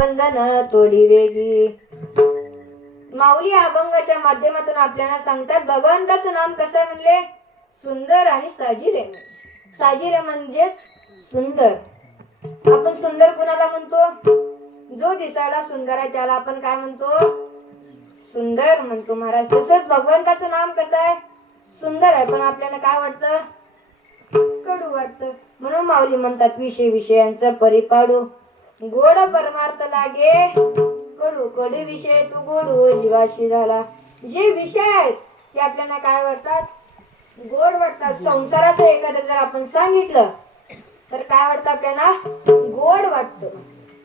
बंधन तोडी वेगी. माऊली अभंगाच्या माध्यमातून आपल्याला सांगतात भगवंताचं नाम कसं म्हणले? सुंदर आणि साजिरे. साजिरे म्हणजेच सुंदर. आपण सुंदर कुणाला म्हणतो? जो दिसायला सुंदर आहे त्याला आपण काय म्हणतो? सुंदर म्हणतो महाराज. तसंच भगवंताचं नाम कसं आहे? सुंदर आहे. पण आपल्याला काय वाटतं? कडू वाटतं. म्हणून माऊली म्हणतात विषय विषयांचं परिपाडू. गोड परमार्थ लागे कडू कडू विषय तू गोडू हो, जीवाशी झाला जे विषय आहेत ते आपल्याला काय वाटतात? गोड वाटतात. संसाराचं एखादं जर आपण सांगितलं तर काय वाटतं आपल्याला? गोड वाटतं.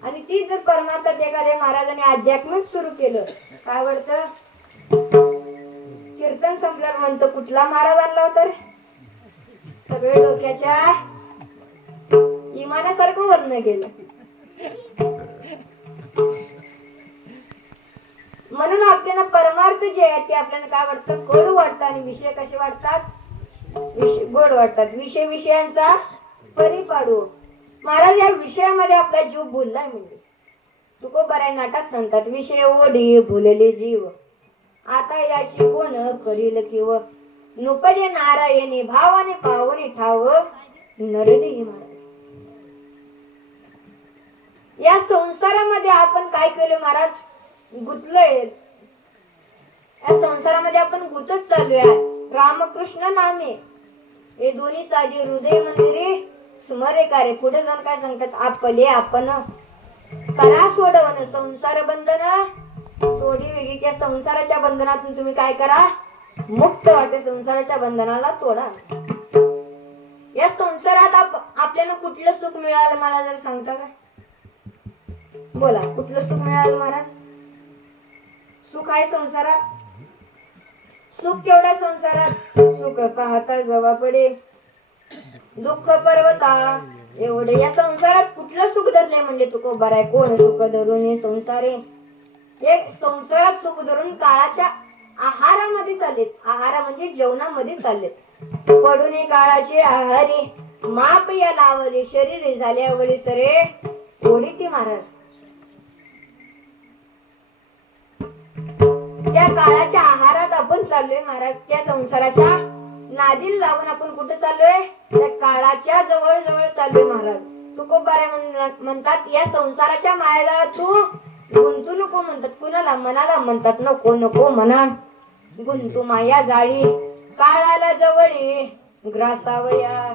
आणि ती जर परमार्थात एखाद्या महाराजांनी आध्यात्मिक सुरू केलं काय वाटतं? कीर्तन संपल्यावर म्हणतो कुठला महाराज आणला होता सगळे डोक्याच्या इमानासारखं वर्ण गेलं. म्हणून आपल्याला परमार्थ जे आहे ते आपल्याला काय वाटतं? गोड वाटतं आणि विषय कसे वाटतात? विषय गोड वाटतात. विषय विषयांचा परिपाडू. महाराज या विषयामध्ये आपला जीव बोललाय म्हणजे. तुको बराय नाटात सांगतात. विषय ओढी भुलले जीव. आता याची कोण करील किव? नुकजे नारायणी भावाने पावने ठाव. नरदेही महाराज. या संसारामध्ये आपण काय केलं महाराज? गुतलोय. या संसारामध्ये आपण गुतच चाललोय. रामकृष्ण नामे. हे दोन्ही साधी हृदय मंदिरे स्मरे कार्य पुढे जाऊन काय सांगतात? आपले आपण. करा सोडवण संसार बंधन. थोडी वेगळी त्या संसाराच्या बंधनातून तुम्ही काय करा? मुक्त वाटे संसाराच्या बंधनाला तोडा. या संसारात आप- आपल्याला कुठलं सुख मिळालं? मला जर सांगता का? बोला कुठलं सुख मिळालं महाराज? सुख आहे संसारात? सुख केवढ्या संसारात? सुख पाहता जवा पडे. दुःख पर्वता. एवढे या संसारात कुठलं सुख धरले म्हणजे तू खबर आहे कोण सुख धरून हे संसारे एक संसारात सुख धरून काळाच्या आहारामध्ये चाललेत. आहारा म्हणजे जेवणामध्ये चाललेत. पडून काळाचे आहारी माप या लावले शरीर झाल्यावर सरे ओढी ती महाराज? काळाच्या आहारात आपण चाललोय महाराज. त्या संसाराच्या नादील लावून आपण कुठे चाललोय? त्या काळाच्या जवळ जवळ चाललोय महाराज. तुकोबारे म्हणतात या संसाराच्या मायाला तू गुंतू नको म्हणतात. कुणाला मनाला म्हणतात? नको नको म्हणा. गुंतू माया जाळी काळाला जवळ ये ग्रासावया.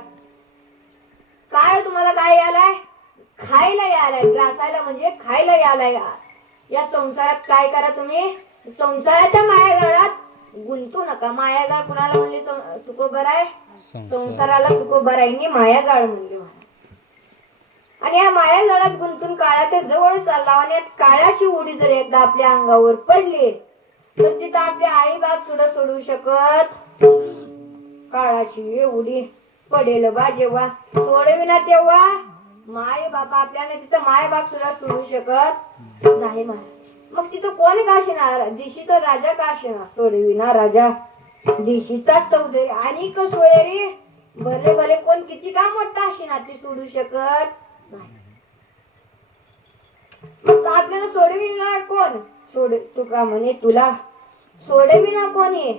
काय तुम्हाला काय यालाय? खायला यालाय. ग्रासायला म्हणजे खायला यालाय. या संसारात काय करा तुम्ही? संसाराच्या मायागाळात गुंतू नका. मायागाळ कुणाला म्हणले? तुकोबर आहे संसाराला तुकोबर आहे मायागाळ म्हणले. आणि या मायागाळात गुंतून काळाच्या जवळ चालला आणि काळाची उडी जर एकदा आपल्या अंगावर पडली तर तिथं आपले आई बाप सुद्धा सोडू शकत. काळाची उडी पडेल बा जेव्हा. सोडविना तेव्हा माय बापा आपल्याला तिथं माय बाप सुद्धा सोडू शकत नाही महाराज मग तिथं कोण काशिणार दिशी तर राजा काशीना सोडविना राजा. दिशीचा चौधरी. आणि सोयरी भले भले कोण किती का मोठा असेना ती सोडू शकत नाही. आपल्याला सोडविणार कोण? सोड तुका म्हणे तुला. सोडविना कोणी?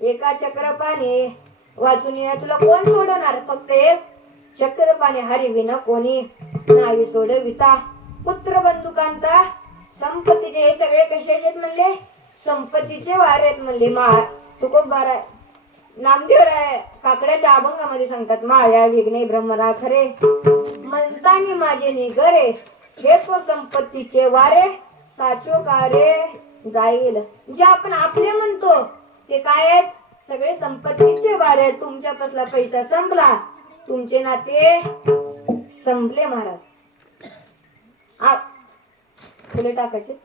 एका चक्रपाने वाचून ये तुला कोण सोडवणार? फक्त एक चक्रपाने हरिविना कोणी? नाही सोडविता. पुत्र बंधुकांता संपत्तीचे हे सगळे कसे आहेत म्हणले? संपत्तीचे वार आहेत म्हणले. मा तुकोबार बारा नामदेव राय काकड्याच्या अभंगामध्ये सांगतात माया विघ्ने ब्रह्मरा खरे म्हणतानी माझे निगरे हे तो संपत्तीचे वारे साचो कारे जाईल जे आपण आपले म्हणतो ते काय आहेत? सगळे संपत्तीचे वारे आहेत. तुमच्यापासला पैसा संपला? तुमचे नाते संपले महाराज. आप फुले टाकायचे.